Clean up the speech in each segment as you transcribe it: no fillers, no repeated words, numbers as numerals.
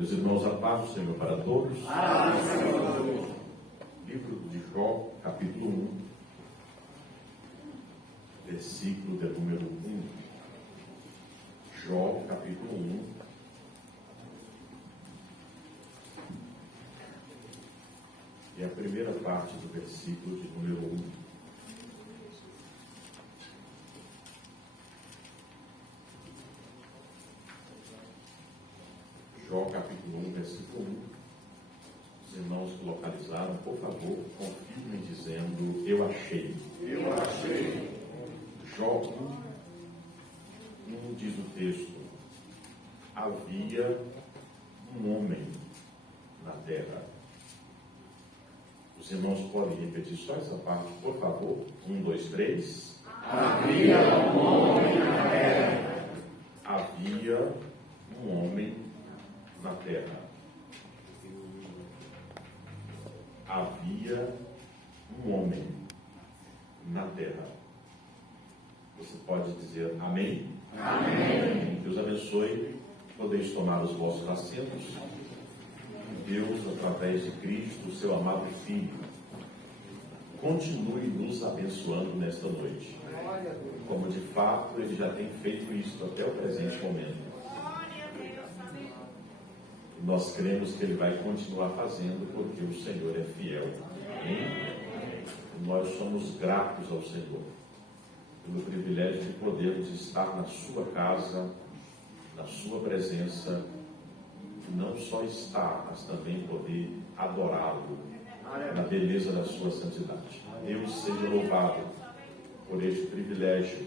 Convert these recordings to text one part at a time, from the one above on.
Meus irmãos, a paz do Senhor para todos. Amém. Livro de Jó, capítulo 1, versículo de número 1. Jó, capítulo 1. E a primeira parte do versículo de número 1. Jó, capítulo 1, versículo 1. Os irmãos que localizaram, por favor, confirmem dizendo: eu achei. Eu achei. Jó 1, diz o texto: havia um homem na terra. Os irmãos podem repetir só essa parte, por favor? 1, 2, 3. Havia um homem na terra. Havia um homem na terra. Havia um homem na terra. Você pode dizer amém? Amém. Deus abençoe. Podeis tomar os vossos assentos. Deus, através de Cristo, seu amado Filho, continue nos abençoando nesta noite. Como de fato Ele já tem feito isso até o presente momento. Nós cremos que Ele vai continuar fazendo, porque o Senhor é fiel. Amém? Nós somos gratos ao Senhor pelo privilégio de podermos estar na sua casa, na sua presença, e não só estar, mas também poder adorá-lo na beleza da sua santidade. Deus seja louvado por este privilégio.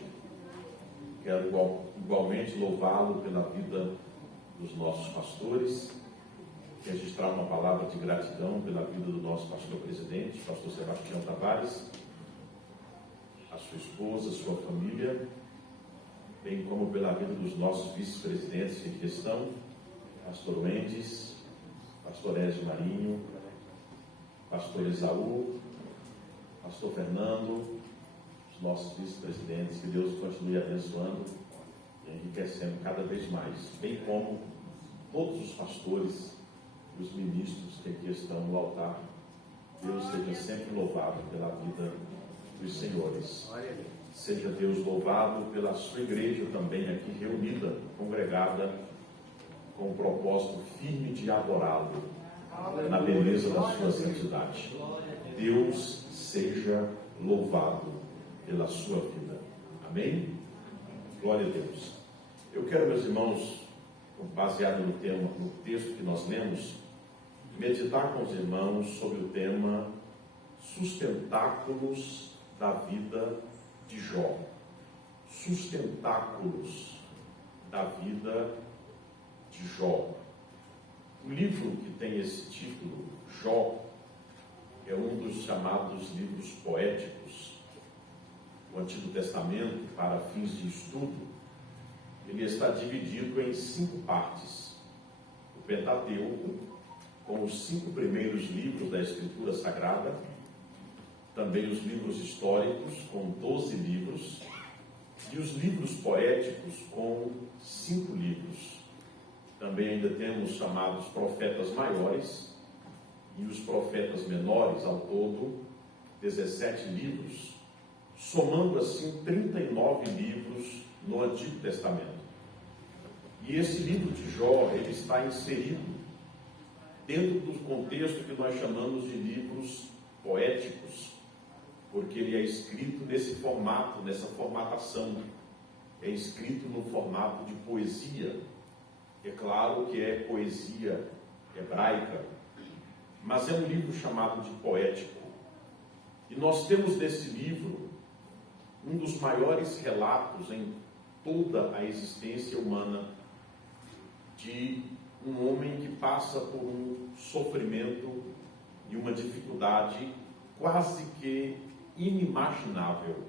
Quero igualmente louvá-lo pela vida dos nossos pastores, registrar uma palavra de gratidão pela vida do nosso pastor presidente, pastor Sebastião Tavares, a sua esposa, a sua família, bem como pela vida dos nossos vice-presidentes em questão, pastor Mendes, pastor Ezio Marinho, pastor Esaú, pastor Fernando, os nossos vice-presidentes. Que Deus continue abençoando e enriquecendo cada vez mais, bem como todos os pastores e os ministros que aqui estão no altar. Deus seja sempre louvado pela vida dos senhores. Seja Deus louvado pela sua igreja também aqui reunida, congregada, com o propósito firme de adorá-lo na beleza da sua santidade. Deus seja louvado pela sua vida. Amém? Glória a Deus. Eu quero, meus irmãos, baseado no tema, no texto que nós lemos, meditar com os irmãos sobre o tema sustentáculos da vida de Jó. Sustentáculos da vida de Jó. O livro que tem esse título, Jó, é um dos chamados livros poéticos. O Antigo Testamento, para fins de estudo, ele está dividido em 5 partes. O Pentateuco, com os 5 primeiros livros da Escritura Sagrada, também os livros históricos, com 12 livros, e os livros poéticos, com 5 livros. Também ainda temos chamados profetas maiores e os profetas menores, ao todo 17 livros, somando assim 39 livros no Antigo Testamento. E esse livro de Jó, ele está inserido dentro do contexto que nós chamamos de livros poéticos, porque ele é escrito nesse formato, nessa formatação. É escrito no formato de poesia. É claro que é poesia hebraica, mas é um livro chamado de poético. E nós temos nesse livro um dos maiores relatos em toda a existência humana de um homem que passa por um sofrimento e uma dificuldade quase que inimaginável.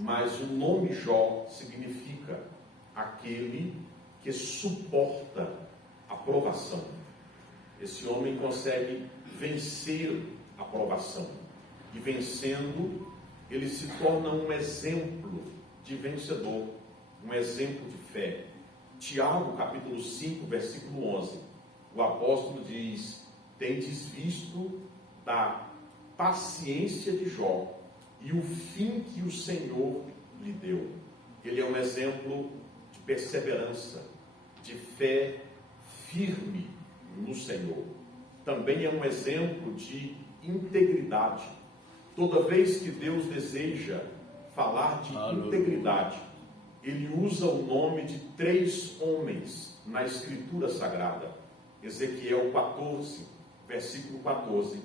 Mas o nome Jó significa aquele que suporta a provação. Esse homem consegue vencer a provação. E vencendo, ele se torna um exemplo de vencedor, um exemplo de fé. Tiago, capítulo 5, versículo 11, o apóstolo diz: tendes visto da paciência de Jó e o fim que o Senhor lhe deu. Ele é um exemplo de perseverança, de fé firme no Senhor. Também é um exemplo de integridade. Toda vez que Deus deseja falar de integridade, Ele usa o nome de 3 homens na Escritura Sagrada. Ezequiel 14, versículo 14.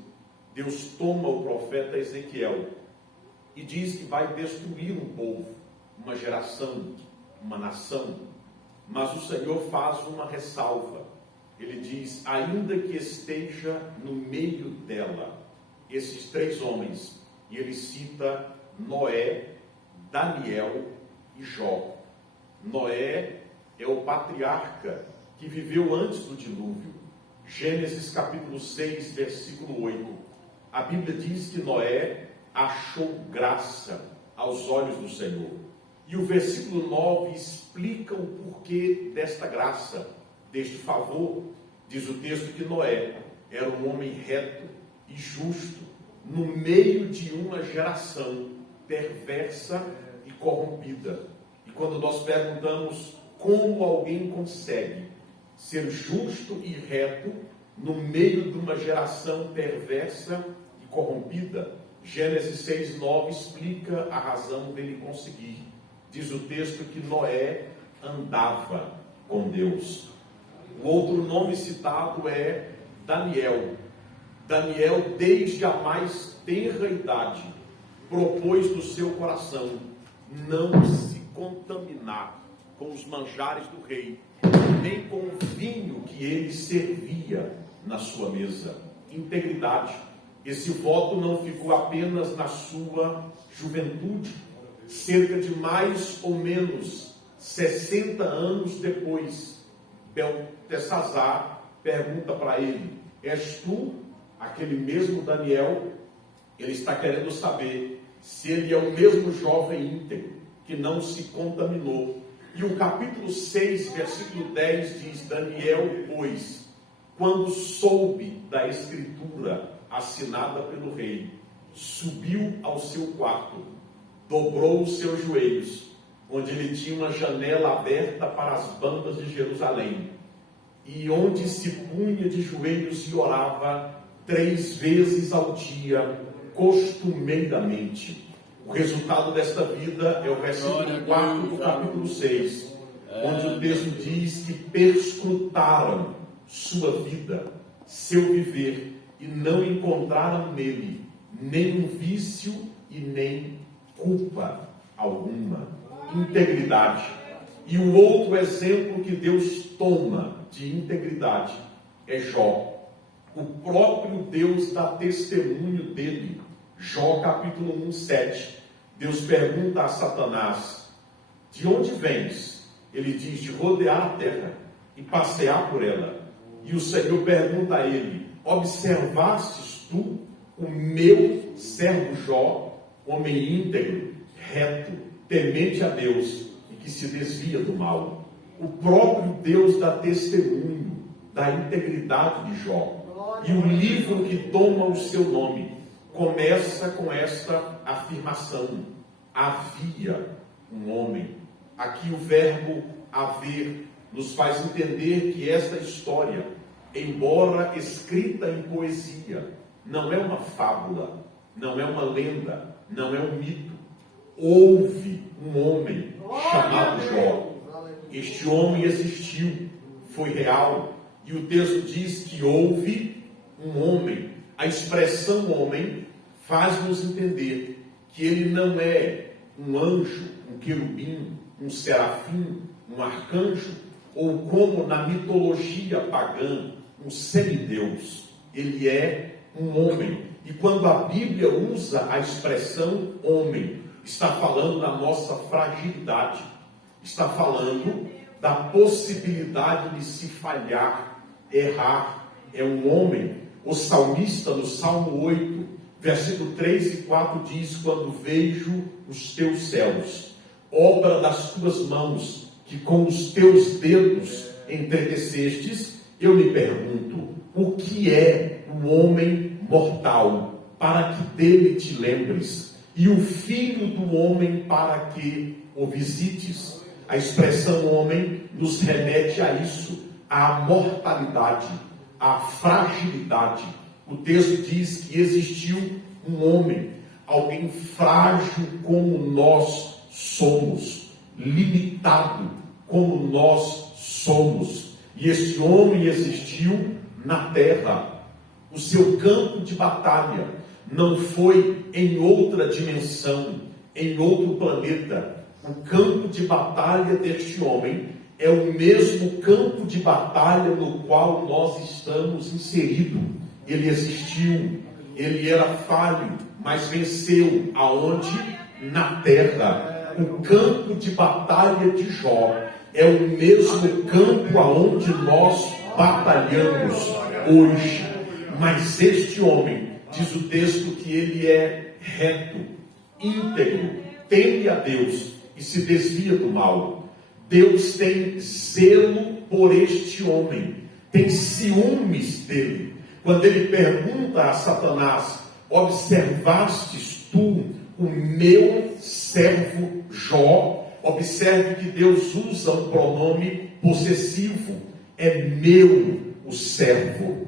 Deus toma o profeta Ezequiel e diz que vai destruir um povo, uma geração, uma nação. Mas o Senhor faz uma ressalva. Ele diz: ainda que esteja no meio dela, esses 3 homens, e ele cita Noé, Daniel e Jó. Noé é o patriarca que viveu antes do dilúvio. Gênesis capítulo 6, versículo 8. A Bíblia diz que Noé achou graça aos olhos do Senhor. E o versículo 9 explica o porquê desta graça, deste favor. Diz o texto que Noé era um homem reto e justo no meio de uma geração perversa e corrompida. E quando nós perguntamos como alguém consegue ser justo e reto no meio de uma geração perversa e corrompida, Gênesis 6:9 explica a razão dele conseguir. Diz o texto que Noé andava com Deus. O outro nome citado é Daniel. Daniel, desde a mais tenra idade, propôs no seu coração não se contaminar com os manjares do rei, nem com o vinho que ele servia na sua mesa. Integridade. Esse voto não ficou apenas na sua juventude. Cerca de mais ou menos 60 anos depois, Beltesazar pergunta para ele: és tu aquele mesmo Daniel? Ele está querendo saber se ele é o mesmo jovem íntegro que não se contaminou. E o capítulo 6, versículo 10 diz: Daniel, pois, quando soube da escritura assinada pelo rei, subiu ao seu quarto, dobrou os seus joelhos, onde ele tinha uma janela aberta para as bandas de Jerusalém, e onde se punha de joelhos e orava 3 vezes ao dia, costumeiramente. O resultado desta vida é o versículo 4 do capítulo 6, onde o texto diz que perscrutaram sua vida, seu viver, e não encontraram nele nenhum vício e nem culpa alguma. Integridade. E o outro exemplo que Deus toma de integridade é Jó. O próprio Deus dá testemunho dele. Jó capítulo 1, 7. Deus pergunta a Satanás: de onde vens? Ele diz: de rodear a terra e passear por ela. E o Senhor pergunta a ele: observastes tu o meu servo Jó, homem íntegro, reto, temente a Deus e que se desvia do mal? O próprio Deus dá testemunho da integridade de Jó. E o livro que toma o seu nome começa com esta afirmação: havia um homem. Aqui o verbo haver nos faz entender que esta história, embora escrita em poesia, não é uma fábula, não é uma lenda, não é um mito. Houve um homem chamado Jó. Este homem existiu, foi real, e o texto diz que houve um homem. A expressão homem faz-nos entender que ele não é um anjo, um querubim, um serafim, um arcanjo, ou como na mitologia pagã, um semideus. Ele é um homem. E quando a Bíblia usa a expressão homem, está falando da nossa fragilidade, está falando da possibilidade de se falhar, errar. É um homem. O salmista, no Salmo 8, versículo 3 e 4 diz: quando vejo os teus céus, obra das tuas mãos, que com os teus dedos entretecestes, Eu lhe pergunto, o que é o homem mortal, para que dele te lembres, e o filho do homem para que o visites? A expressão homem nos remete a isso, à mortalidade, à fragilidade. O texto diz que existiu um homem, alguém frágil como nós somos, limitado como nós somos. E este homem existiu na terra. O seu campo de batalha não foi em outra dimensão, em outro planeta. O campo de batalha deste homem é o mesmo campo de batalha no qual nós estamos inseridos. Ele existiu, ele era falho, mas venceu. Aonde? Na terra. O campo de batalha de Jó é o mesmo campo aonde nós batalhamos hoje. Mas este homem, diz o texto, que ele é reto, íntegro, teme a Deus e se desvia do mal. Deus tem zelo por este homem, tem ciúmes dele. Quando ele pergunta a Satanás: observastes tu o meu servo Jó? Observe que Deus usa um pronome possessivo. É meu o servo.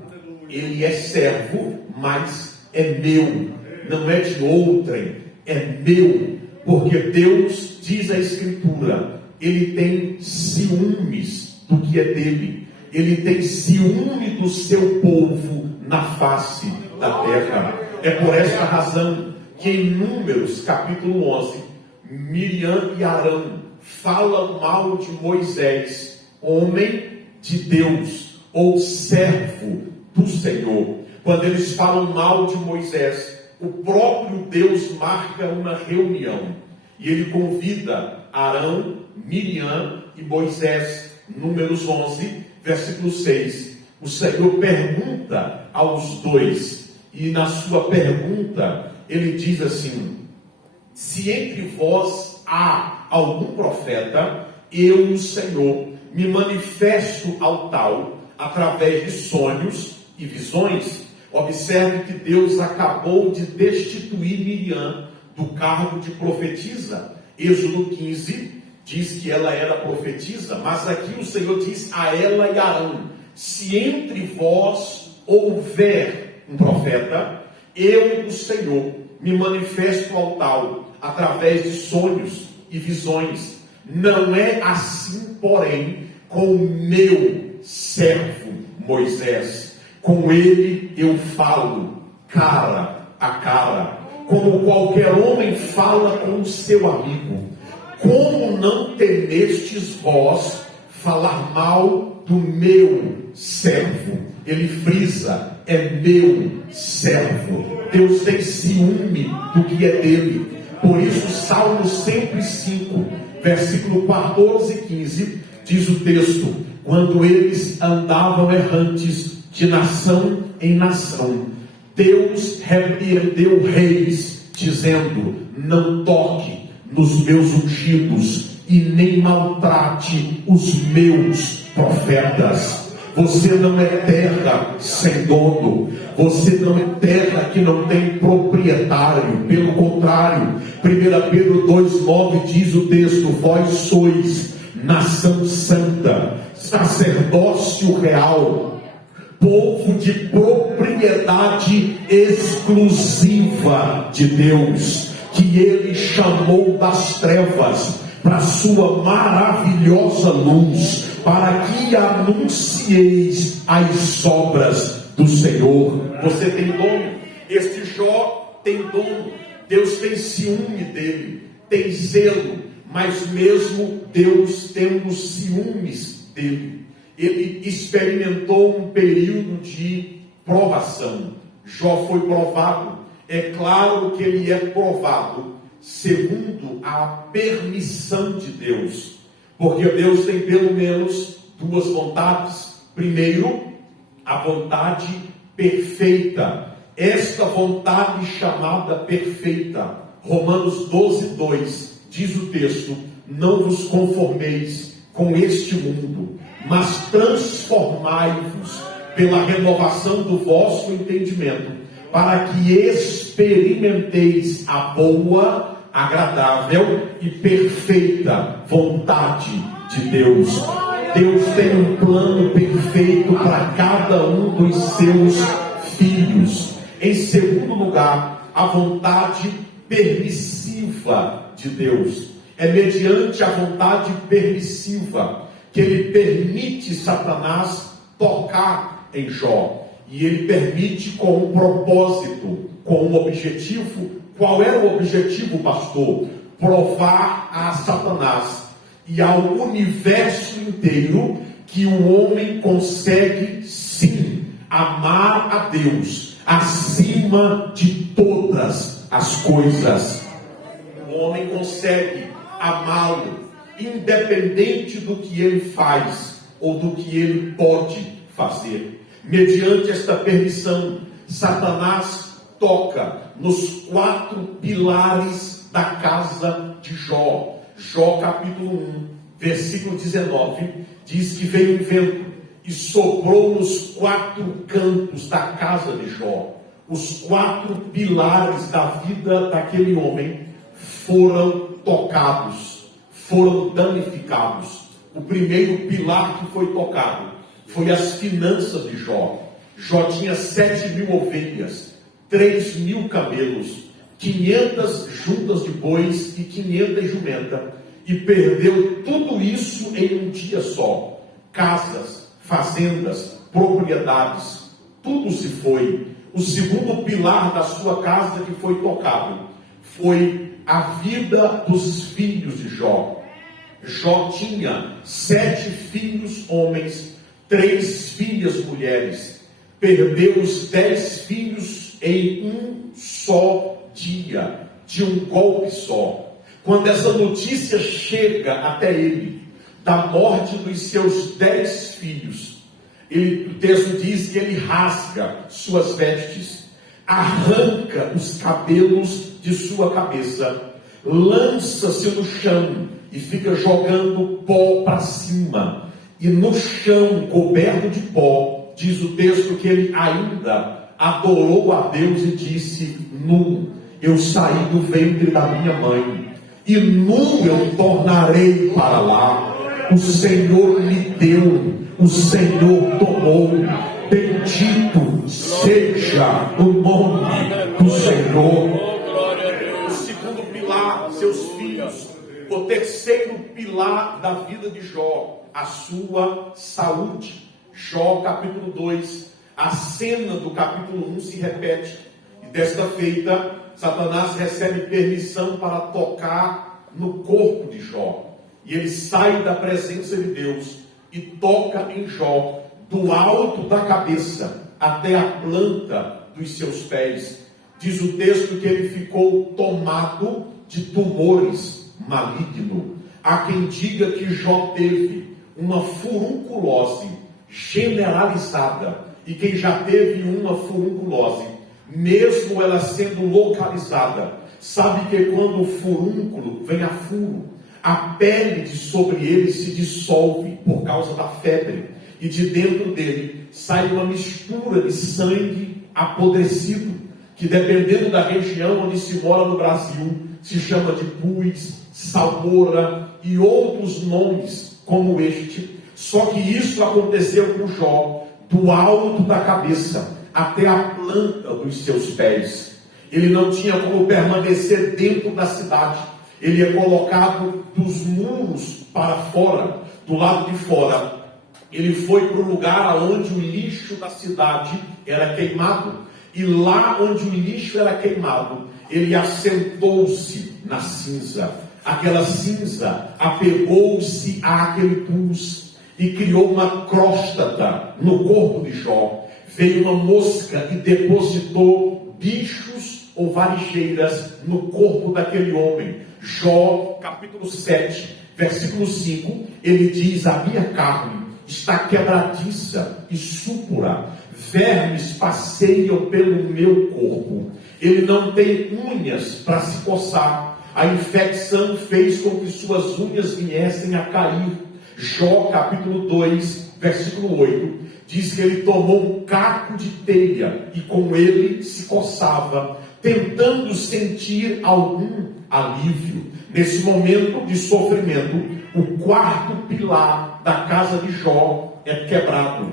Ele é servo, mas é meu. Não é de outrem, é meu. Porque Deus, diz a Escritura, Ele tem ciúmes do que é dele. Ele tem ciúme do seu povo na face da terra. É por esta razão que em Números capítulo 11, Miriam e Arão falam mal de Moisés, homem de Deus, ou servo do Senhor. Quando eles falam mal de Moisés, o próprio Deus marca uma reunião e ele convida Arão, Miriam e Moisés. Números 11, versículo 6. O Senhor pergunta aos dois, e na sua pergunta ele diz assim: se entre vós há algum profeta, eu, o Senhor, me manifesto ao tal através de sonhos e visões. Observe que Deus acabou de destituir Miriam do cargo de profetisa. Êxodo 15 diz que ela era profetisa, mas aqui o Senhor diz a ela e Arão: se entre vós houver um profeta, eu, o Senhor, me manifesto ao tal através de sonhos e visões. Não é assim, porém, com o meu servo Moisés. Com ele eu falo cara a cara, como qualquer homem fala com o seu amigo. Como não temestes vós falar mal do meu servo? Ele frisa: é meu servo. Deus tem ciúme do que é dele. Por isso, Salmo 105, versículo 14 e 15, diz o texto: quando eles andavam errantes de nação em nação, Deus repreendeu reis, dizendo: não toque nos meus ungidos e nem maltrate os meus profetas. Você não é terra sem dono. Você não é terra que não tem proprietário. Pelo contrário, 1 Pedro 2,9 diz o texto: vós sois nação santa, sacerdócio real, povo de propriedade exclusiva de Deus, que Ele chamou das trevas para a sua maravilhosa luz, para que anuncieis as obras do Senhor. Você tem dono. Este Jó tem dono. Deus tem ciúme dele, tem zelo, mas mesmo Deus tendo ciúmes dele, ele experimentou um período de provação. Jó foi provado. É claro que ele é provado segundo a permissão de Deus, porque Deus tem pelo menos duas vontades. Primeiro, a vontade perfeita. Esta vontade chamada perfeita, Romanos 12:2, diz o texto: não vos conformeis com este mundo, mas transformai-vos pela renovação do vosso entendimento, para que experimenteis a boa, agradável e perfeita vontade de Deus. Deus tem um plano perfeito para cada um dos seus filhos. Em segundo lugar, a vontade permissiva de Deus. É mediante a vontade permissiva que ele permite Satanás tocar em Jó. E ele permite com um propósito, com um objetivo. Qual era o objetivo, pastor? Provar a Satanás e ao universo inteiro que o homem consegue sim amar a Deus acima de todas as coisas. O homem consegue amá-lo independente do que ele faz ou do que ele pode fazer. Mediante esta permissão, Satanás toca nos 4 pilares da casa de Jó. Jó capítulo 1, versículo 19, diz que veio um vento e soprou nos 4 cantos da casa de Jó. Os 4 pilares da vida daquele homem foram tocados, foram danificados. O primeiro pilar que foi tocado foi as finanças de Jó. Jó tinha 7.000 ovelhas, 3.000 camelos, 500 juntas de bois e 500 jumentas, e perdeu tudo isso em um dia só. Casas, fazendas, propriedades, tudo se foi. O segundo pilar da sua casa que foi tocado foi a vida dos filhos de Jó. Jó tinha 7 filhos homens, 3 filhas mulheres. Perdeu os 10 filhos em um só dia, de um golpe só. Quando essa notícia chega até ele, da morte dos seus 10 filhos, o texto diz que ele rasga suas vestes, arranca os cabelos de sua cabeça, lança-se no chão e fica jogando pó para cima. E no chão, coberto de pó, diz o texto que ele ainda adorou a Deus e disse: nu eu saí do ventre da minha mãe, e nu eu tornarei para lá. O Senhor me deu, o Senhor tomou. Bendito seja o nome do Senhor. O segundo pilar, seus filhos. O terceiro pilar da vida de Jó, a sua saúde. Jó capítulo 2, a cena do capítulo 1 se repete. E desta feita, Satanás recebe permissão para tocar no corpo de Jó. E ele sai da presença de Deus e toca em Jó, do alto da cabeça até a planta dos seus pés. Diz o texto que ele ficou tomado de tumores malignos. Há quem diga que Jó teve uma furunculose generalizada. E quem já teve uma furunculose, mesmo ela sendo localizada, sabe que quando o furúnculo vem a furo, a pele de sobre ele se dissolve por causa da febre, e de dentro dele sai uma mistura de sangue apodrecido, que dependendo da região onde se mora no Brasil, se chama de pus, salmoura e outros nomes como este. Só que isso aconteceu com Jó, do alto da cabeça até a planta dos seus pés. Ele não tinha como permanecer dentro da cidade. Ele é colocado dos muros para fora, do lado de fora. Ele foi para o lugar onde o lixo da cidade era queimado. E lá onde o lixo era queimado, ele assentou-se na cinza. Aquela cinza apegou-se àquele pus e criou uma cróstata no corpo de Jó. Veio uma mosca e depositou bichos ou varigeiras no corpo daquele homem. Jó, capítulo 7, versículo 5, ele diz: a minha carne está quebradiça e súpura, vermes passeiam pelo meu corpo. Ele não tem unhas para se coçar. A infecção fez com que suas unhas viessem a cair. Jó capítulo 2, versículo 8, diz que ele tomou um caco de telha e com ele se coçava, tentando sentir algum alívio. Nesse momento de sofrimento, o quarto pilar da casa de Jó é quebrado.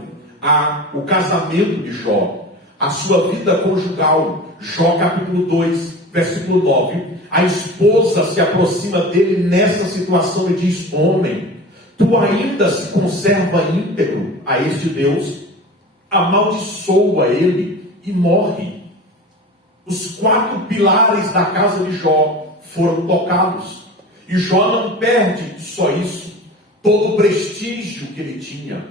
O casamento de Jó, a sua vida conjugal. Jó capítulo 2, versículo 9. A esposa se aproxima dele nessa situação e diz: homem, tu ainda se conserva íntegro a este Deus? Amaldiçoa ele e morre. Os quatro pilares da casa de Jó foram tocados. E Jó não perde só isso. Todo o prestígio que ele tinha,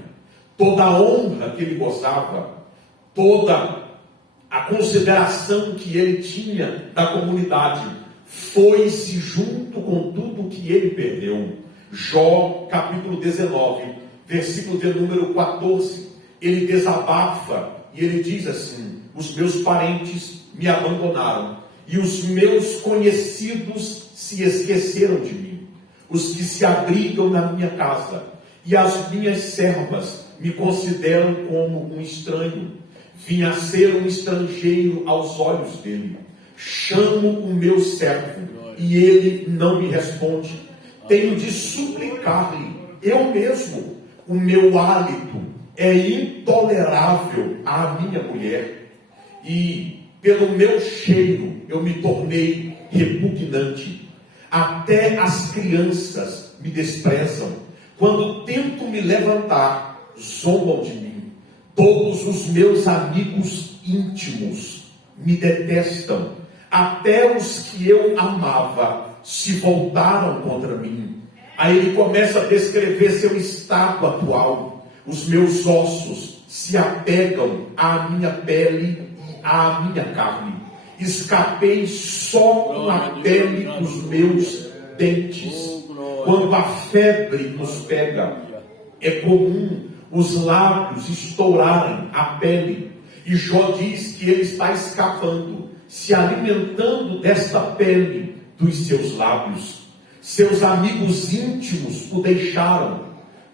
toda a honra que ele gozava, toda a consideração que ele tinha da comunidade, foi-se junto com tudo que ele perdeu. Jó capítulo 19, versículo de número 14, ele desabafa e ele diz assim: os meus parentes me abandonaram e os meus conhecidos se esqueceram de mim. Os que se abrigam na minha casa e as minhas servas me consideram como um estranho. Vim a ser um estrangeiro aos olhos dele. Chamo o meu servo e ele não me responde. Tenho de suplicar-lhe eu mesmo. O meu hálito é intolerável à minha mulher, e pelo meu cheiro eu me tornei repugnante. Até as crianças me desprezam. Quando tento me levantar, zombam de mim. Todos os meus amigos íntimos me detestam. Até os que eu amava se voltaram contra mim. Aí ele começa a descrever seu estado atual. Os meus ossos se apegam à minha pele e à minha carne. Escapei só com a pele dos meus dentes. Quando a febre nos pega, é comum os lábios estourarem a pele. E Jó diz que ele está escapando, se alimentando desta pele dos seus lábios. Seus amigos íntimos o deixaram.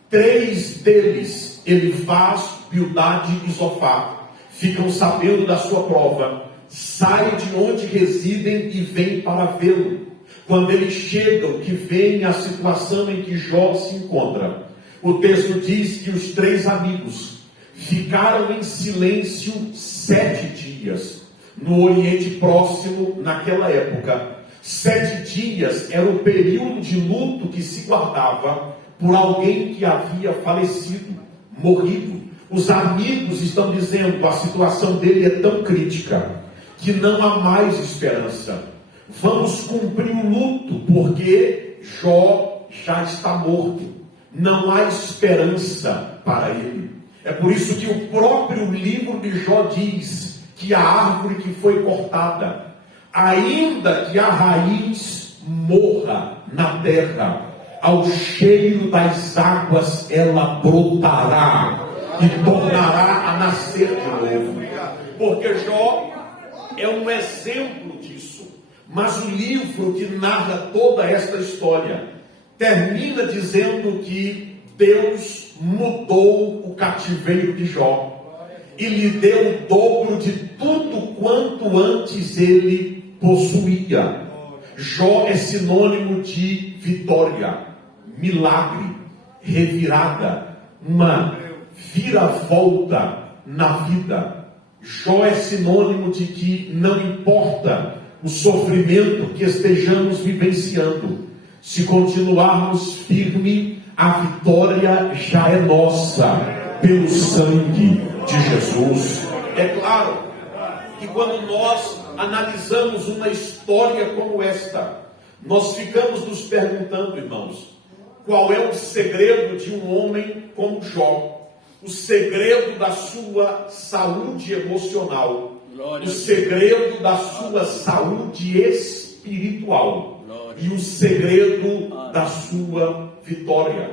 3 deles, Elifaz, Bildade e Zofar, ficam sabendo da sua prova, saem de onde residem e vêm para vê-lo. Quando eles chegam, que veem a situação em que Jó se encontra, o texto diz que os 3 amigos ficaram em silêncio 7 dias. No Oriente Próximo, naquela época, 7 dias era o período de luto que se guardava por alguém que havia falecido, morrido. Os amigos estão dizendo: a situação dele é tão crítica que não há mais esperança. Vamos cumprir o luto, porque Jó já está morto. Não há esperança para ele. É por isso que o próprio livro de Jó diz que a árvore que foi cortada, ainda que a raiz morra na terra, ao cheiro das águas ela brotará e tornará a nascer de novo. Porque Jó é um exemplo disso. Mas o livro que narra toda esta história termina dizendo que Deus mudou o cativeiro de Jó e lhe deu o dobro de tudo quanto antes ele possuía. Jó é sinônimo de vitória, milagre, revirada, uma viravolta na vida. Jó é sinônimo de que não importa o sofrimento que estejamos vivenciando, se continuarmos firmes, a vitória já é nossa, pelo sangue de Jesus. É claro que quando nós analisamos uma história como esta, nós ficamos nos perguntando, irmãos, qual é o segredo de um homem como Jó? O segredo da sua saúde emocional, o segredo da sua saúde espiritual e o segredo da sua vitória.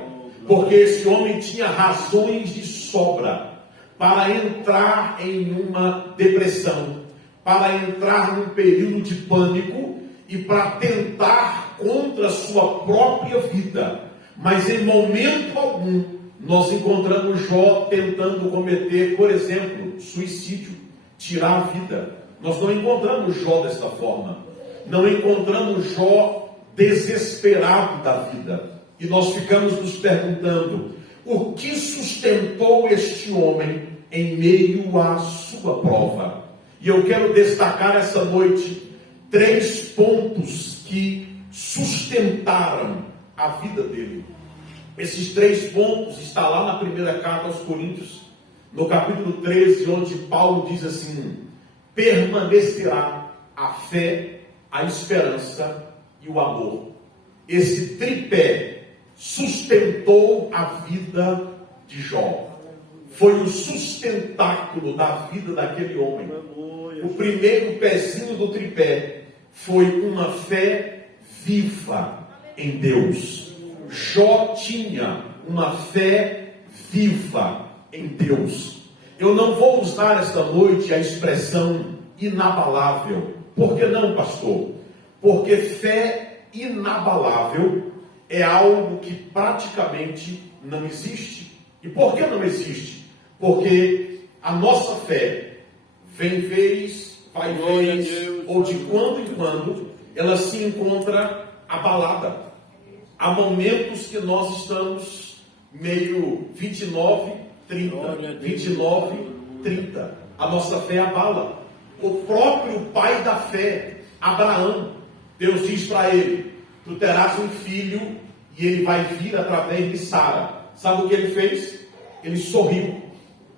Porque esse homem tinha razões de sobra para entrar em uma depressão, para entrar num período de pânico e para tentar contra a sua própria vida. Mas em momento algum nós encontramos Jó tentando cometer, por exemplo, suicídio, tirar a vida. Nós não encontramos Jó desta forma. Não encontramos Jó desesperado da vida. E nós ficamos nos perguntando: o que sustentou este homem em meio à sua prova? E eu quero destacar essa noite 3 pontos que sustentaram a vida dele. Esses 3 pontos estão lá na primeira carta aos Coríntios, no capítulo 13, onde Paulo diz assim: permanecerá a fé, a esperança e o amor. Esse tripé sustentou a vida de Jó. Foi o sustentáculo da vida daquele homem. O primeiro pezinho do tripé foi uma fé viva em Deus. Jó tinha uma fé viva em Deus. Eu não vou usar esta noite a expressão inabalável. Por que não, pastor? Porque fé inabalável é algo que praticamente não existe. E por que não existe? Porque a nossa fé vem vez, vai vez, ou de quando em quando, ela se encontra abalada. Há momentos que nós estamos meio 29, 30. A nossa fé abala. O próprio pai da fé, Abraão, Deus diz para ele: tu terás um filho e ele vai vir através de Sara. Sabe o que ele fez? Ele sorriu,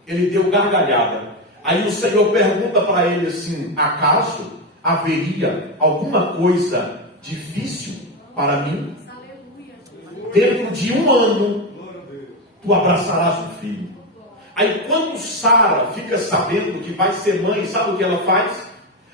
ele deu gargalhada. Aí o Senhor pergunta para ele assim: acaso haveria alguma coisa difícil para mim? Dentro de 1 ano, tu abraçarás um filho. Aí quando Sara fica sabendo que vai ser mãe, sabe o que ela faz?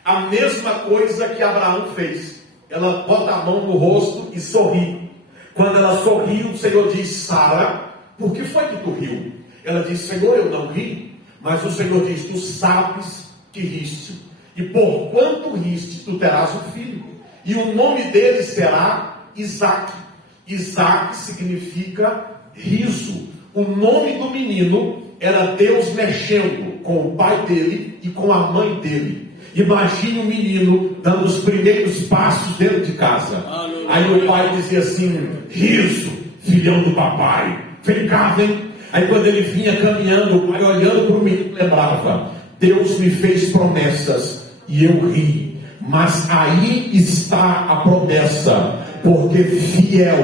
A mesma coisa que Abraão fez. Ela bota a mão no rosto e sorri. Quando ela sorriu, o Senhor diz: Sara, por que foi que tu riu? Ela diz: Senhor, eu não ri. Mas o Senhor diz: tu sabes que riste. E por quanto riste, tu terás um filho. E o nome dele será Isaque. Isaque significa riso. O nome do menino era Deus mexendo com o pai dele e com a mãe dele. Imagine o menino dando os primeiros passos dentro de casa. Aí o pai dizia assim: riso, filhão do papai, vem cá, vem. Aí quando ele vinha caminhando, o pai olhando para o menino lembrava: Deus me fez promessas e eu ri. Mas aí está a promessa, porque fiel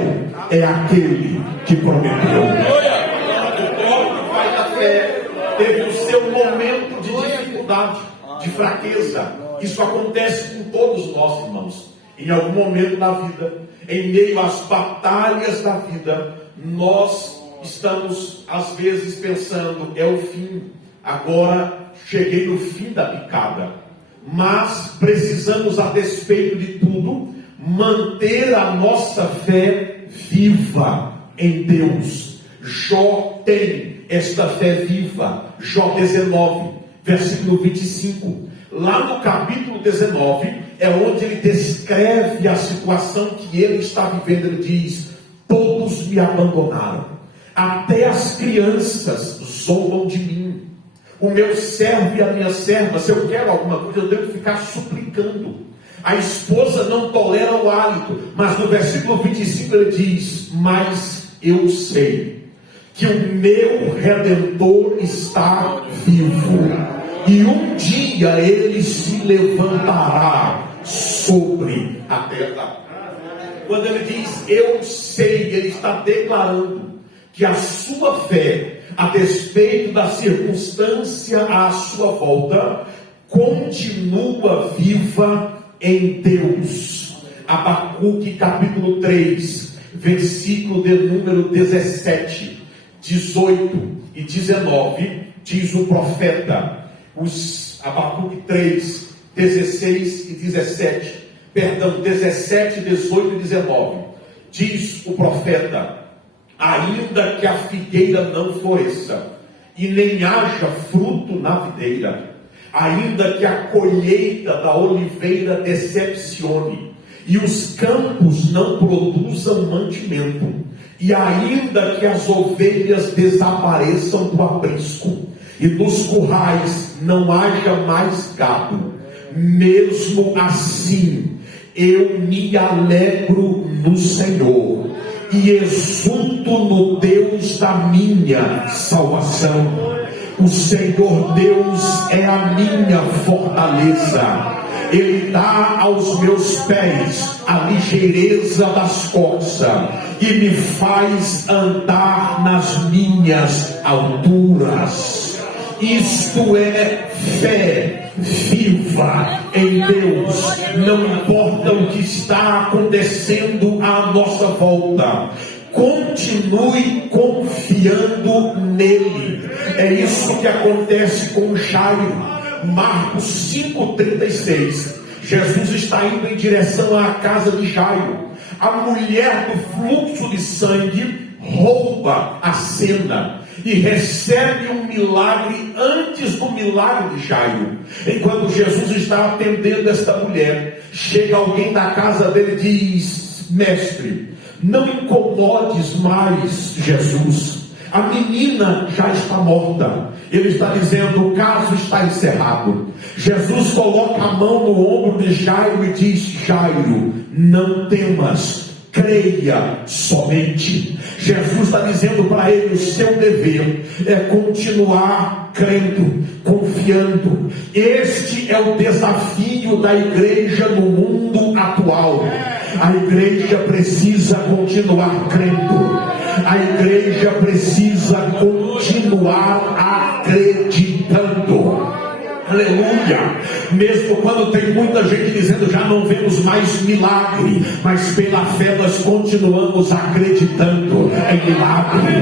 é aquele que prometeu. O próprio pai da fé teve o seu momento de dificuldade, de fraqueza. Isso acontece com todos nós, irmãos. Em algum momento da vida, em meio às batalhas da vida, nós estamos às vezes pensando: é o fim, agora cheguei no fim da picada. Mas precisamos, a despeito de tudo, manter a nossa fé viva em Deus. Jó tem esta fé viva. Jó 19, versículo 25. Lá no capítulo 19 é onde ele descreve a situação que ele está vivendo. Ele diz: todos me abandonaram, até as crianças zombam de mim. O meu servo e a minha serva, se eu quero alguma coisa, eu devo ficar suplicando. A esposa não tolera o hálito. Mas no versículo 25 ele diz: mas eu sei que o meu Redentor está vivo, e um dia ele se levantará sobre a terra. Quando ele diz eu sei, ele está declarando que a sua fé, a despeito da circunstância à sua volta, continua viva em Deus. Abacuque capítulo 3, versículo de número 17, 18 e 19, diz o profeta, Abacuque 3, 16 e 17, 17, 18 e 19, diz o profeta: ainda que a figueira não floresça, e nem haja fruto na videira, ainda que a colheita da oliveira decepcione, e os campos não produzam mantimento, E ainda que as ovelhas desapareçam do aprisco e dos currais não haja mais gado, mesmo assim eu me alegro no Senhor e exulto no Deus da minha salvação. O Senhor Deus é a minha fortaleza. Ele dá aos meus pés a ligeireza das corças e me faz andar nas minhas alturas. Isto é fé viva em Deus. Não importa o que está acontecendo à nossa volta, continue confiando nele. É isso que acontece com Jairo. Marcos 5,36. Jesus está indo em direção à casa de Jairo. A mulher do fluxo de sangue rouba a cena e recebe um milagre antes do milagre de Jairo. Enquanto Jesus está atendendo esta mulher, chega alguém da casa dele e diz: mestre, não incomodes mais Jesus, a menina já está morta. Ele está dizendo: o caso está encerrado. Jesus coloca a mão no ombro de Jairo e diz: Jairo, não temas, creia somente. Jesus está dizendo para ele: o seu dever é continuar crendo, confiando. Este é o desafio da igreja no mundo atual. A igreja precisa continuar crendo. A igreja precisa continuar acreditando. Aleluia. Mesmo quando tem muita gente dizendo: já não vemos mais milagre, mas pela fé nós continuamos acreditando em milagre.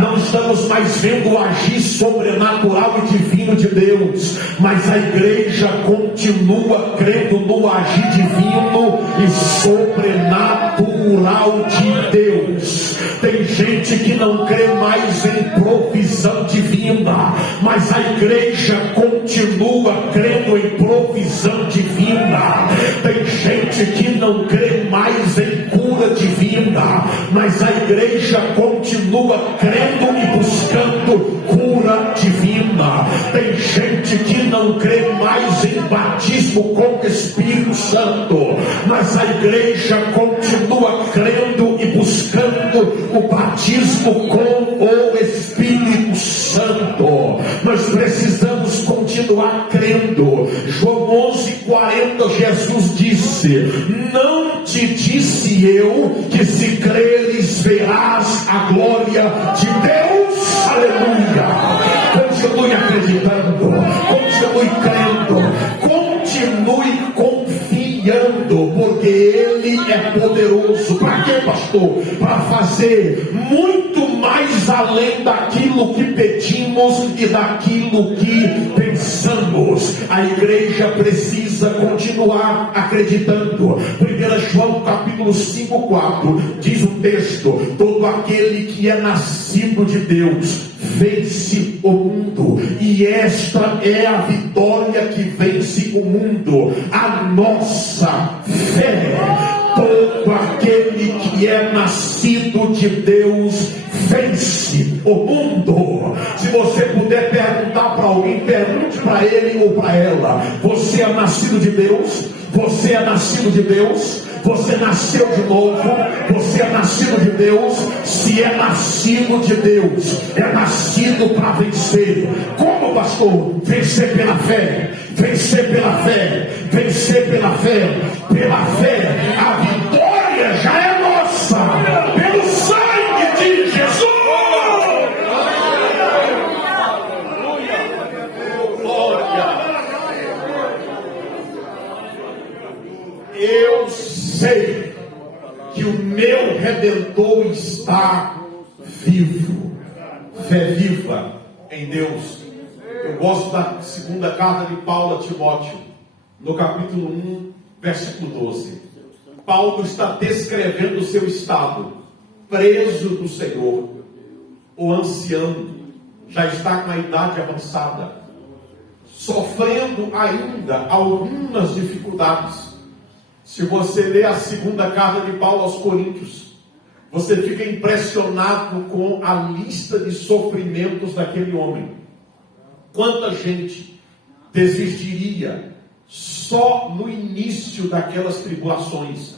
Não estamos mais vendo o agir sobrenatural e divino de Deus, mas a igreja continua crendo no agir divino e sobrenatural de Deus. Tem gente que não crê mais em provisão divina, mas a igreja continua crendo em provisão divina. Tem gente que não crê mais em cura divina, mas a igreja continua crendo e buscando cura divina. Tem gente que não crê mais em batismo com o Espírito Santo, mas a igreja continua crendo e buscando o batismo com o Espírito Santo. Nós precisamos continuar crendo. João 11:40, Jesus disse: não te disse eu que se creres verás a glória de Deus? Aleluia. Continue acreditando, continue crendo, continue confiando, porque Ele é poderoso. Para quê, pastor? Para fazer muito mais além daquilo que pedimos e daquilo que pensamos. A igreja precisa continuar acreditando. 1 João capítulo 5:4 diz o texto: todo aquele que é nascido de Deus vence o mundo, e esta é a vitória que vence o mundo, a nossa fé. Todo aquele que é nascido de Deus vence o mundo. Se você puder perguntar para alguém, pergunte para ele ou para ela: você é nascido de Deus? Você é nascido de Deus? Você nasceu de novo? Você é nascido de Deus? Se é nascido de Deus, é nascido para vencer. Como, pastor? Vencer pela fé. Vencer pela fé. Vencer pela fé. Pela fé, a vitória já é nossa. Pelo sangue de Jesus. Eu sei que o meu Redentor está vivo. Fé viva em Deus. Eu gosto da segunda carta de Paulo a Timóteo, no capítulo 1, versículo 12. Paulo está descrevendo o seu estado, preso do Senhor. O ancião já está com a idade avançada, sofrendo ainda algumas dificuldades. Se você ler a segunda carta de Paulo aos Coríntios, você fica impressionado com a lista de sofrimentos daquele homem. Quanta gente desistiria só no início daquelas tribulações,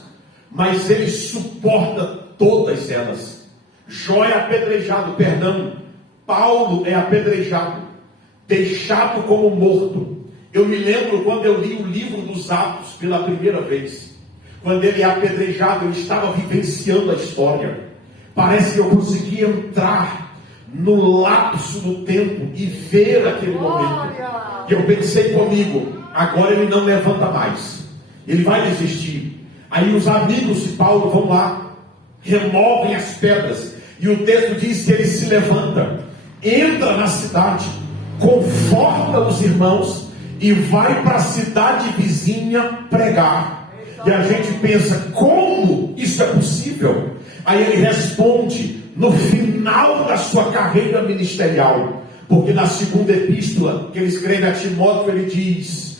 mas ele suporta todas elas. Jó é apedrejado, Paulo é apedrejado, deixado como morto. Eu me lembro quando eu li o livro dos Atos pela primeira vez. Quando ele é apedrejado, eu estava vivenciando a história. Parece que eu consegui entrar no lapso do tempo e ver aquele momento. E eu pensei comigo, agora ele não levanta mais, ele vai desistir. Aí os amigos de Paulo vão lá, removem as pedras, e o texto diz que ele se levanta, entra na cidade, conforta os irmãos e vai para a cidade vizinha pregar. E a gente pensa, como isso é possível? Aí ele responde no final da sua carreira ministerial, porque na segunda epístola que ele escreve a Timóteo, ele diz: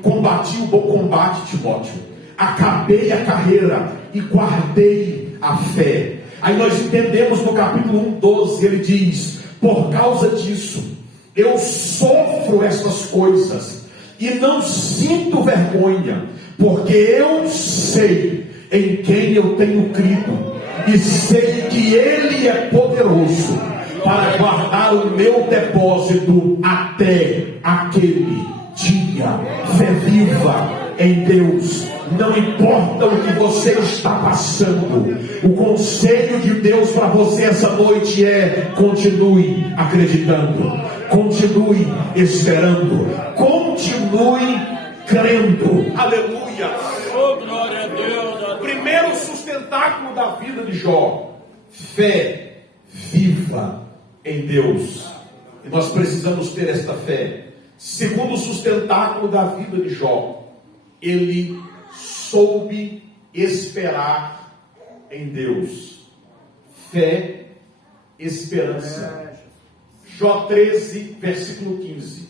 combati o bom combate, Timóteo, acabei a carreira e guardei a fé. Aí nós entendemos no capítulo 1:12, ele diz: por causa disso eu sofro essas coisas e não sinto vergonha, porque eu sei em quem eu tenho crido e sei que Ele é poderoso para guardar o meu depósito até aquele dia. Fé viva em Deus. Não importa o que você está passando, o conselho de Deus para você essa noite é: continue acreditando, continue esperando, continue crendo. Aleluia. Oh, glória a Deus. Primeiro sustentáculo da vida de Jó: fé viva em Deus. E nós precisamos ter esta fé. Segundo sustentáculo da vida de Jó: ele soube esperar em Deus. Fé, esperança. Jó 13, versículo 15.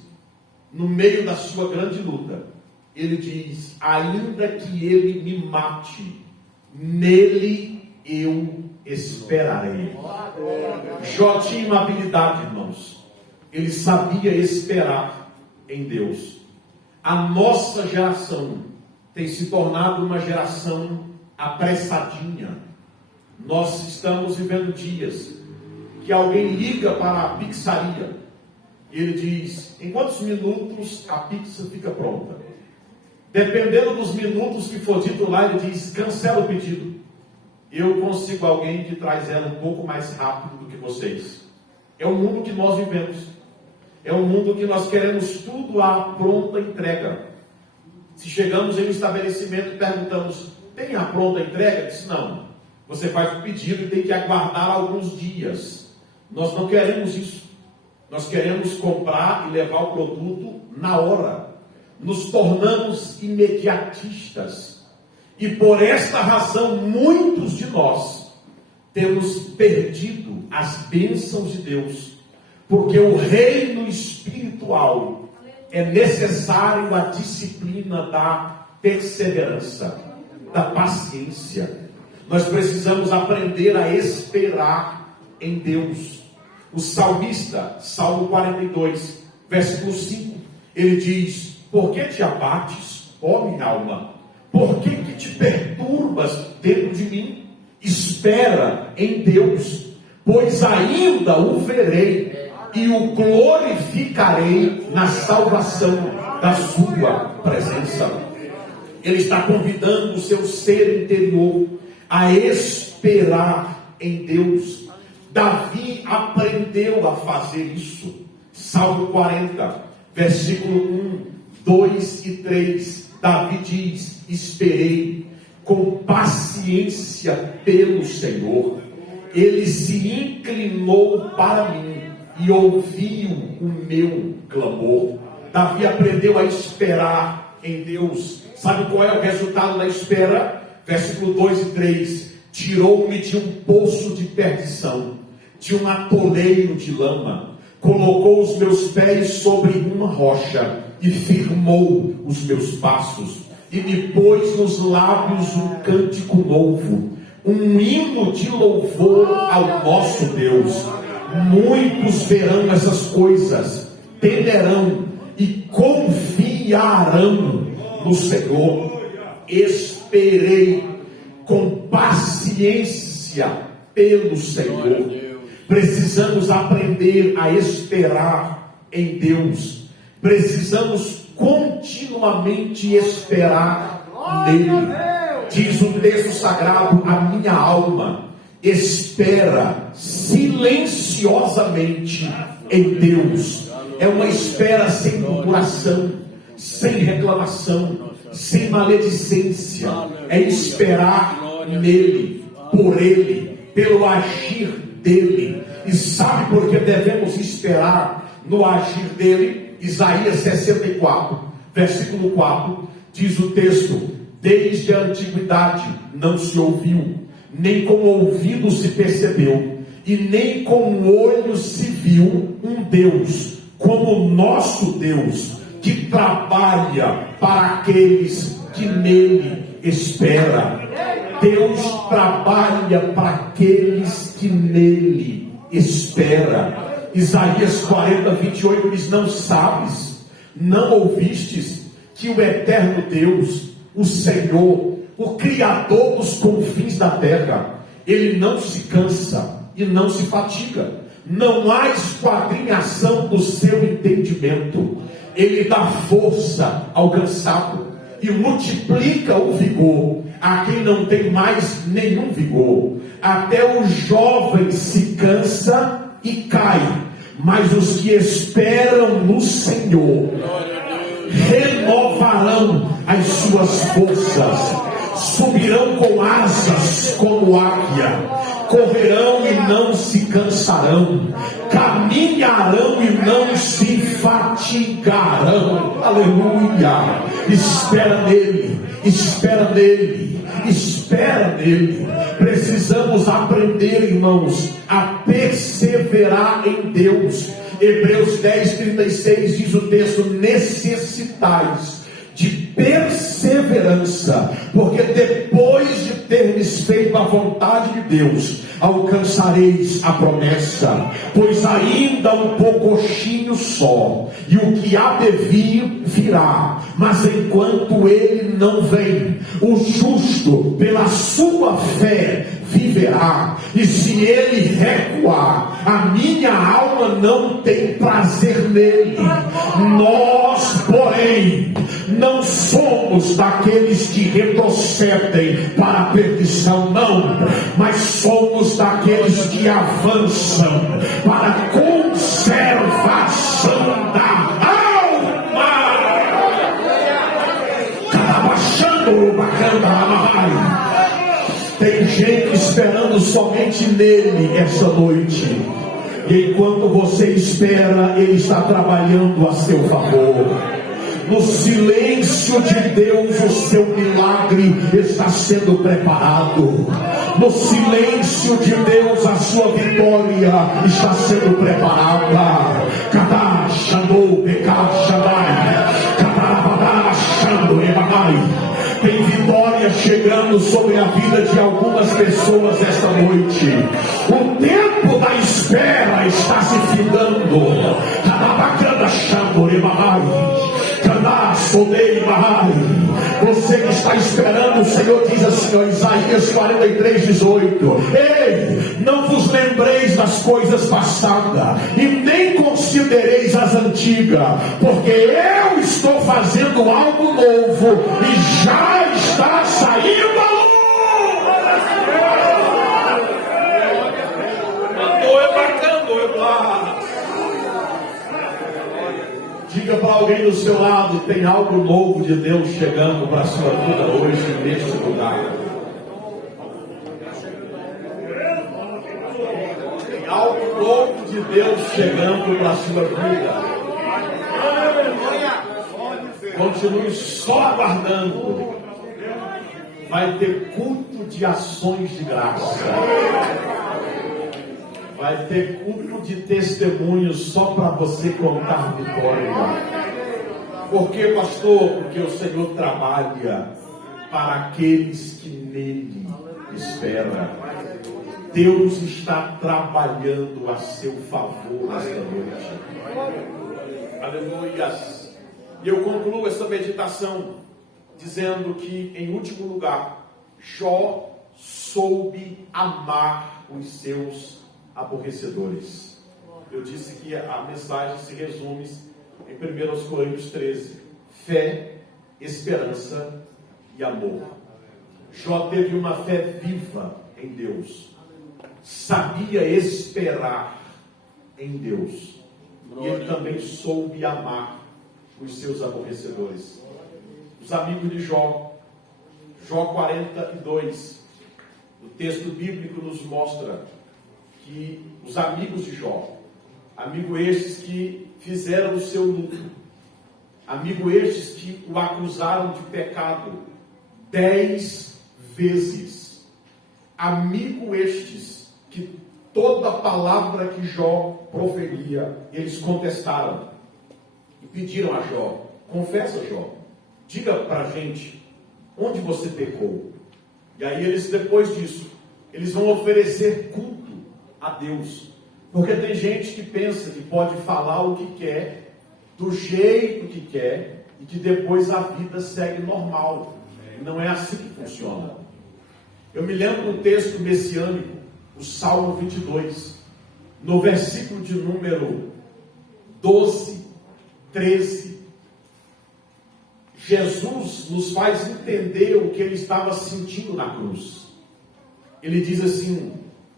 No meio da sua grande luta, ele diz: ainda que ele me mate, nele eu esperarei. Jó tinha uma habilidade, irmãos. Ele sabia esperar em Deus. A nossa geração tem se tornado uma geração apressadinha. Nós estamos vivendo dias que alguém liga para a pizzaria e ele diz: em quantos minutos a pizza fica pronta? Dependendo dos minutos que for dito lá, ele diz: cancela o pedido, eu consigo alguém que traz ela um pouco mais rápido do que vocês. É o mundo que nós vivemos. É um mundo que nós queremos tudo à pronta entrega. Se chegamos em um estabelecimento e perguntamos: tem a pronta entrega? Diz: não. Você faz o pedido e tem que aguardar alguns dias. Nós não queremos isso. Nós queremos comprar e levar o produto na hora. Nos tornamos imediatistas. E por esta razão, muitos de nós temos perdido as bênçãos de Deus. Porque o reino espiritual é necessário a disciplina da perseverança, da paciência. Nós precisamos aprender a esperar em Deus. O salmista, Salmo 42, versículo 5, ele diz: por que te abates, ó minha alma? Por que te perturbas dentro de mim? Espera em Deus, pois ainda o verei e o glorificarei na salvação da sua presença. Ele está convidando o seu ser interior a esperar em Deus. Davi aprendeu a fazer isso. Salmo 40, versículo 1, 2 e 3. Davi diz: esperei com paciência pelo Senhor. Ele se inclinou para mim e ouviu o meu clamor. Davi aprendeu a esperar em Deus. Sabe qual é o resultado da espera? Versículo 2 e 3. Tirou-me de um poço de perdição, de um atoleiro de lama. Colocou os meus pés sobre uma rocha e firmou os meus passos. E me pôs nos lábios um cântico novo, um hino de louvor ao nosso Deus. Muitos verão essas coisas, temerão e confiarão no Senhor. Esperei com paciência pelo Senhor. Precisamos aprender a esperar em Deus. Precisamos continuamente esperar nele. Diz o texto sagrado: a minha alma espera silenciosamente em Deus. É uma espera sem murmuração, sem reclamação, sem maledicência. É esperar nele, por ele, pelo agir dele. E sabe por que devemos esperar no agir dele? Isaías 64, versículo 4, diz o texto: desde a antiguidade não se ouviu, nem com o ouvido se percebeu, e nem com o olho se viu um Deus como o nosso Deus, que trabalha para aqueles que nele esperam. Deus trabalha para aqueles que nele esperam. Isaías 40, 28 diz: não sabes, não ouvistes, que o eterno Deus, o Senhor, o Criador dos confins da terra, ele não se cansa e não se fatiga, não há esquadrinhação do seu entendimento. Ele dá força ao cansado e multiplica o vigor a quem não tem mais nenhum vigor. Até o jovem se cansa e cai, mas os que esperam no Senhor renovarão as suas forças, subirão com asas como águia, correrão e não se cansarão, caminharão e não se fatigarão. Aleluia! Espera nele, espera nele, espera nele. Precisamos aprender, irmãos, a perseverar em Deus. Hebreus 10, 36 diz o texto: necessitais de perseverança, porque depois de terdes feito a vontade de Deus, alcançareis a promessa. Pois ainda um poucochinho só, e o que há de vir virá, mas enquanto ele não vem, o justo pela sua fé viverá. E se ele recuar, a minha alma não tem prazer nele. Nós, porém, não somos daqueles que retrocedem para a perdição, não, mas somos daqueles que avançam para a conservação da alma. Carabaxando, bacana, tem gente esperando somente nele essa noite. E enquanto você espera, ele está trabalhando a seu favor. No silêncio de Deus, o seu milagre está sendo preparado. No silêncio de Deus, a sua vitória está sendo preparada. Cada chamou, pecar, chamai, cada chamou, emanai. Tem vitória chegando sobre a vida de algumas pessoas esta noite. O tempo da espera está se findando. Você que está esperando, o Senhor diz assim, ó, Isaías 43, 18: ei, não vos lembreis das coisas passadas, e nem considereis as antigas, porque eu estou fazendo algo novo, e já está saindo a luz. Diga para alguém do seu lado: tem algo novo de Deus chegando para a sua vida hoje neste lugar. Tem algo novo de Deus chegando para a sua vida. Continue só aguardando. Vai ter culto de ações de graça. Vai ter culto de testemunhos só para você contar vitória. Por que, pastor? Porque o Senhor trabalha para aqueles que nele espera. Deus está trabalhando a seu favor nesta noite. Aleluias. E eu concluo essa meditação dizendo que, em último lugar, Jó soube amar os seus aborrecedores. Eu disse que a mensagem se resume em 1 Coríntios 13: fé, esperança e amor. Jó teve uma fé viva em Deus, sabia esperar em Deus, e ele também soube amar os seus aborrecedores. Os amigos de Jó, Jó 42, o texto bíblico nos mostra que os amigos de Jó, amigos estes que fizeram o seu luto, amigos estes que o acusaram de pecado 10 vezes, amigos estes que toda palavra que Jó proferia, eles contestaram e pediram a Jó: confessa, Jó, diga para a gente onde você pecou. E aí eles, depois disso, eles vão oferecer culto a Deus, porque tem gente que pensa que pode falar o que quer, do jeito que quer, e que depois a vida segue normal. Não é assim que funciona. Eu me lembro do texto messiânico, o Salmo 22, no versículo de número 12, 13, Jesus nos faz entender o que ele estava sentindo na cruz. Ele diz assim: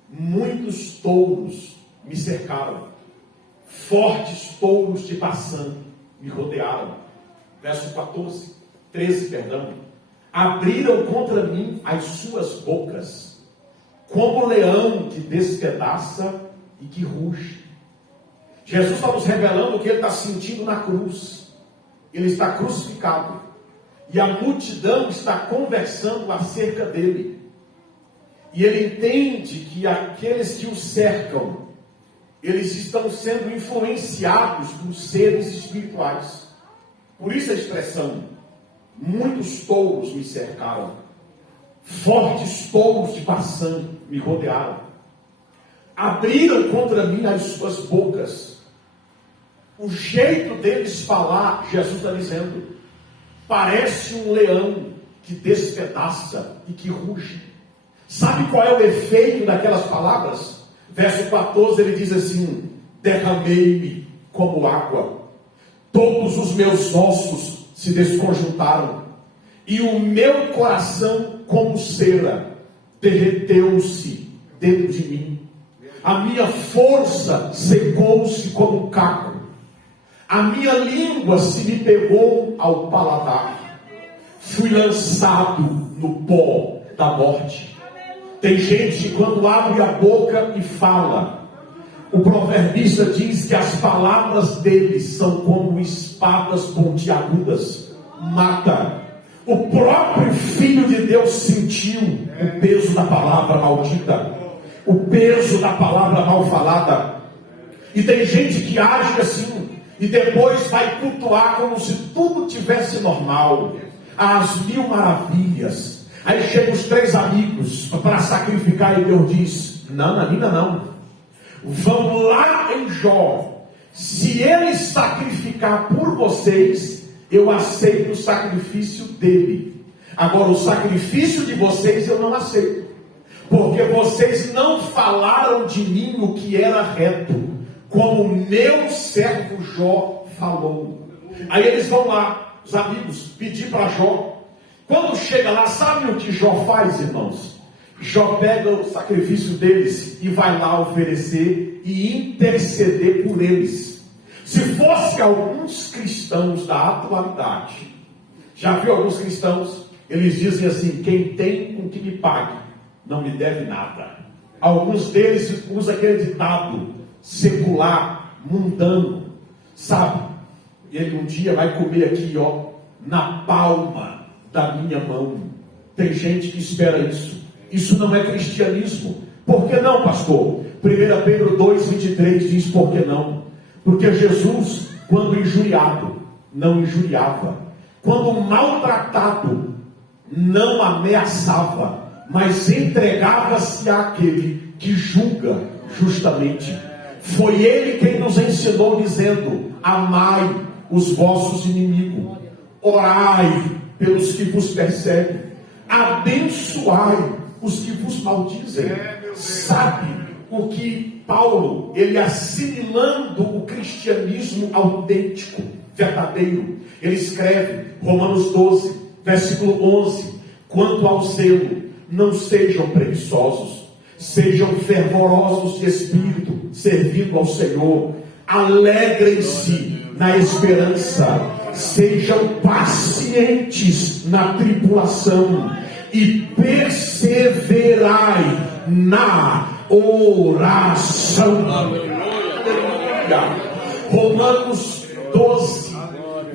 muitos touros me cercaram, fortes touros de Baçã me rodearam. Verso 13, abriram contra mim as suas bocas, como leão que despedaça e que ruge. Jesus está nos revelando o que ele está sentindo na cruz. Ele está crucificado, e a multidão está conversando acerca dele, e ele entende que aqueles que o cercam, eles estão sendo influenciados por seres espirituais. Por isso a expressão: muitos touros me cercaram, fortes touros de Baçã me rodearam, abriram contra mim as suas bocas. O jeito deles falar, Jesus está dizendo, parece um leão que despedaça e que ruge. Sabe qual é o efeito daquelas palavras? Verso 14, ele diz assim: derramei-me como água, todos os meus ossos se desconjuntaram, e o meu coração, como cera, derreteu-se dentro de mim. A minha força secou-se como um caco, a minha língua se me pegou ao paladar, fui lançado no pó da morte. Tem gente que quando abre a boca e fala, o proverbista diz que as palavras deles são como espadas pontiagudas, mata. O próprio Filho de Deus sentiu o peso da palavra maldita, o peso da palavra mal falada. E tem gente que age assim, e depois vai cultuar como se tudo tivesse normal, às mil maravilhas. Aí chegam os 3 amigos para sacrificar, e Deus diz: não, Nanina, não. Vão lá em Jó. Se ele sacrificar por vocês, eu aceito o sacrifício dele. Agora, o sacrifício de vocês eu não aceito, porque vocês não falaram de mim o que era reto, como meu servo Jó falou. Aí eles vão lá, os amigos, pedir para Jó. Quando chega lá, sabe o que Jó faz, irmãos? Jó pega o sacrifício deles e vai lá oferecer e interceder por eles. Se fosse alguns cristãos da atualidade, já viu alguns cristãos? Eles dizem assim: quem tem com que me pague, não me deve nada. Alguns deles usam aquele ditado secular, mundano, sabe? Ele um dia vai comer aqui, ó, na palma da minha mão. Tem gente que espera isso. Isso não é cristianismo. Por que não, pastor? 1 Pedro 2,23 diz: por que não? Porque Jesus, quando injuriado, não injuriava, quando maltratado, não ameaçava, mas entregava-se àquele que julga justamente. Foi ele quem nos ensinou, dizendo: amai os vossos inimigos, orai pelos que vos perseguem, abençoai os que vos maldizem. Sabe o que Paulo, ele assimilando o cristianismo autêntico, verdadeiro, ele escreve, Romanos 12, versículo 11: quanto ao zelo, não sejam preguiçosos, sejam fervorosos de espírito, servindo ao Senhor, alegrem-se na esperança, sejam pacientes na tribulação e perseverai na oração. Romanos 12,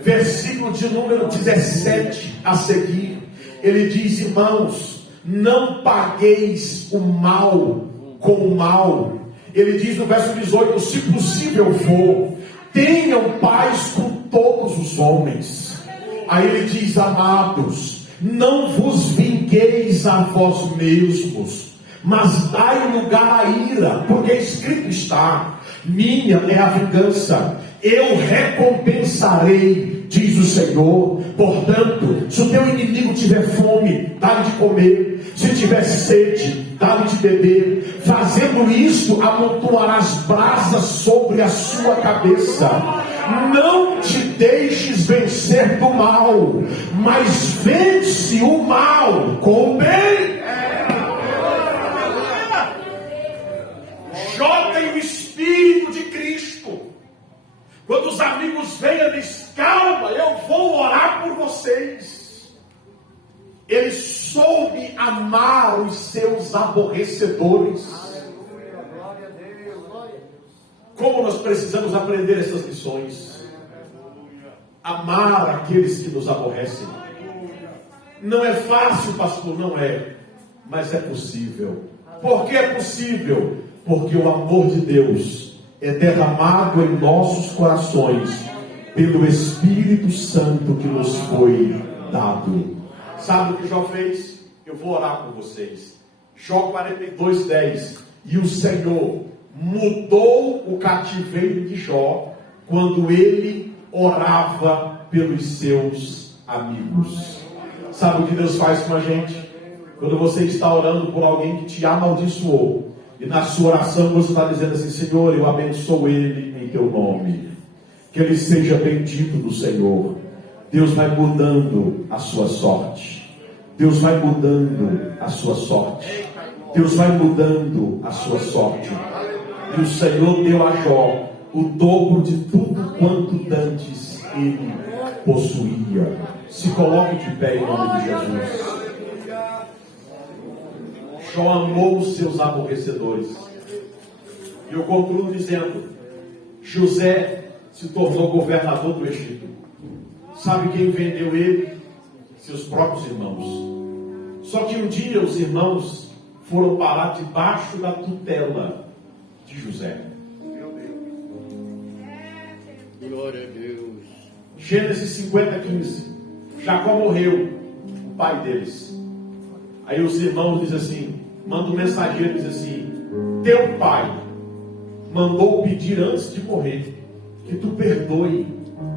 versículo de número 17 a seguir, ele diz: irmãos, não pagueis o mal com o mal. Ele diz no verso 18: se possível for, tenham paz com todos os homens. Aí ele diz: amados, não vos vingueis a vós mesmos, mas dai lugar à ira, porque escrito está: minha é a vingança, eu recompensarei, diz o Senhor. Portanto, se o teu inimigo tiver fome, dá-lhe de comer, se tiver sede, dá-lhe de beber. Fazendo isto, amontoarás brasas sobre a sua cabeça. Não te deixes vencer do mal, mas vence o mal com o bem. Jó tem o Espírito de Cristo. Quando os amigos vêm, ele diz: calma, eu vou orar por vocês. Ele soube amar os seus aborrecedores. Como nós precisamos aprender essas lições? Amar aqueles que nos aborrecem. Não é fácil, pastor, não é, mas é possível. Por que é possível? Porque o amor de Deus é derramado em nossos corações pelo Espírito Santo que nos foi dado. Sabe o que Jó fez? Eu vou orar por vocês. Jó 42:10. E o Senhor mudou o cativeiro de Jó quando ele orava pelos seus amigos. Sabe o que Deus faz com a gente? Quando você está orando por alguém que te amaldiçoou, e na sua oração você está dizendo assim: Senhor, eu abençoo ele em teu nome, que ele seja bendito do Senhor. Deus vai mudando a sua sorte. Deus vai mudando a sua sorte. Deus vai mudando a sua sorte. E o Senhor deu a Jó o dobro de tudo quanto dantes ele possuía. Se coloque de pé em nome de Jesus. Jó amou os seus aborrecedores. E eu concluo dizendo: José se tornou governador do Egito. Sabe quem vendeu ele? Seus próprios irmãos. Só que um dia os irmãos foram parar debaixo da tutela de José. Glória a Deus. Gênesis 50:15. Jacó morreu, o pai deles. Aí os irmãos dizem assim, manda um mensageiro e diz assim: teu pai mandou pedir antes de morrer que tu perdoe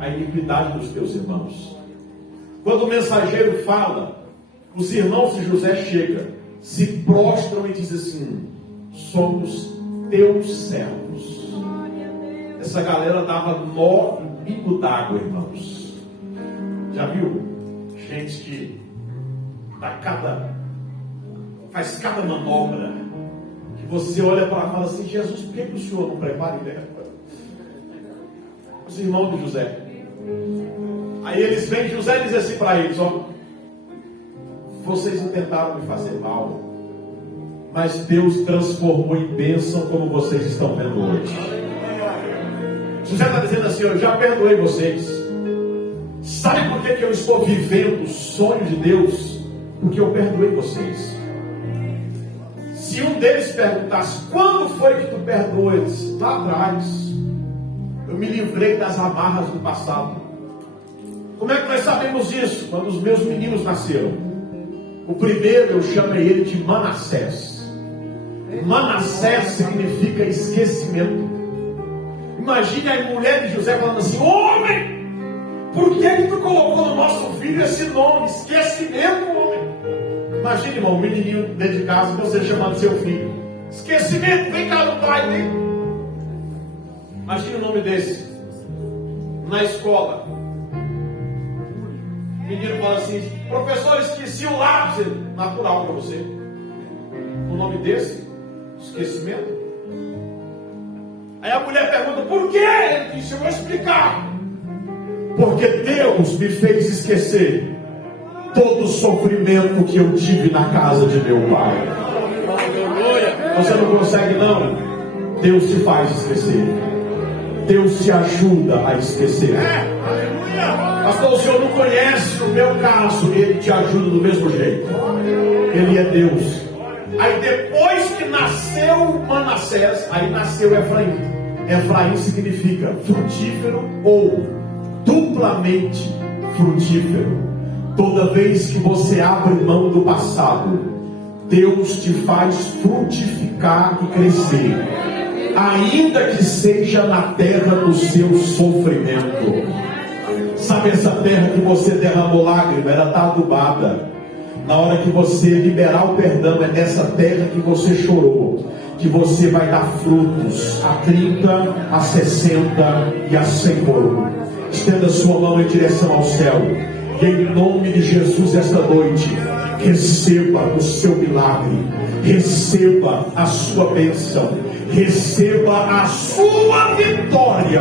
a iniquidade dos teus irmãos. Quando o mensageiro fala, os irmãos de José chegam, se prostram e dizem assim: somos teus servos. Essa galera dava nó em bico d'água, irmãos. Já viu? Gente que faz cada manobra que você olha para lá e fala assim: Jesus, por que o Senhor não prepara e leva? Os irmãos de José. Aí eles vêm, José diz assim para eles: ó, vocês tentaram me fazer mal, mas Deus transformou em bênção, como vocês estão vendo hoje. José está dizendo assim: eu já perdoei vocês. Sabe por que eu estou vivendo o sonho de Deus? Porque eu perdoei vocês. Se um deles perguntasse: quando foi que tu perdoou? Eles: lá atrás, eu me livrei das amarras do passado. Como é que nós sabemos isso? Quando os meus meninos nasceram. O primeiro eu chamei ele de Manassés. Manassés significa esquecimento. Imagine a mulher de José falando assim: homem, por que tu colocou no nosso filho esse nome? Esquecimento, homem. Imagine, irmão, um menininho dentro de casa, você chamando seu filho: esquecimento, vem cá no pai, vem. Imagine o nome desse. Na escola, o menino fala assim: professor, esqueci o lápis. Natural para você. O nome desse, esquecimento. Aí a mulher pergunta: por quê? Ele disse: eu vou explicar. Porque Deus me fez esquecer todo o sofrimento que eu tive na casa de meu pai. Você não consegue, não? Deus te faz esquecer. Deus te ajuda a esquecer. Pastor, o senhor não conhece o meu caso. Ele te ajuda do mesmo jeito. Ele é Deus. Aí depois que nasceu Manassés, aí nasceu Efraim. Efraim significa frutífero ou duplamente frutífero. Toda vez que você abre mão do passado, Deus te faz frutificar e crescer, ainda que seja na terra do seu sofrimento. Sabe essa terra que você derramou lágrima? Ela está adubada. Na hora que você liberar o perdão, é nessa terra que você chorou que você vai dar frutos a 30, a 60 e a 100 por um. Estenda sua mão em direção ao céu. E em nome de Jesus, esta noite, receba o seu milagre, receba a sua bênção, receba a sua vitória,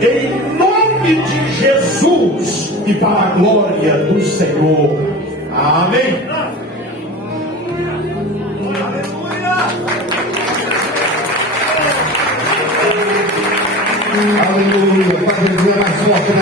em nome de Jesus e para a glória do Senhor. Amém. Aleluia. Pode dizer mais forte.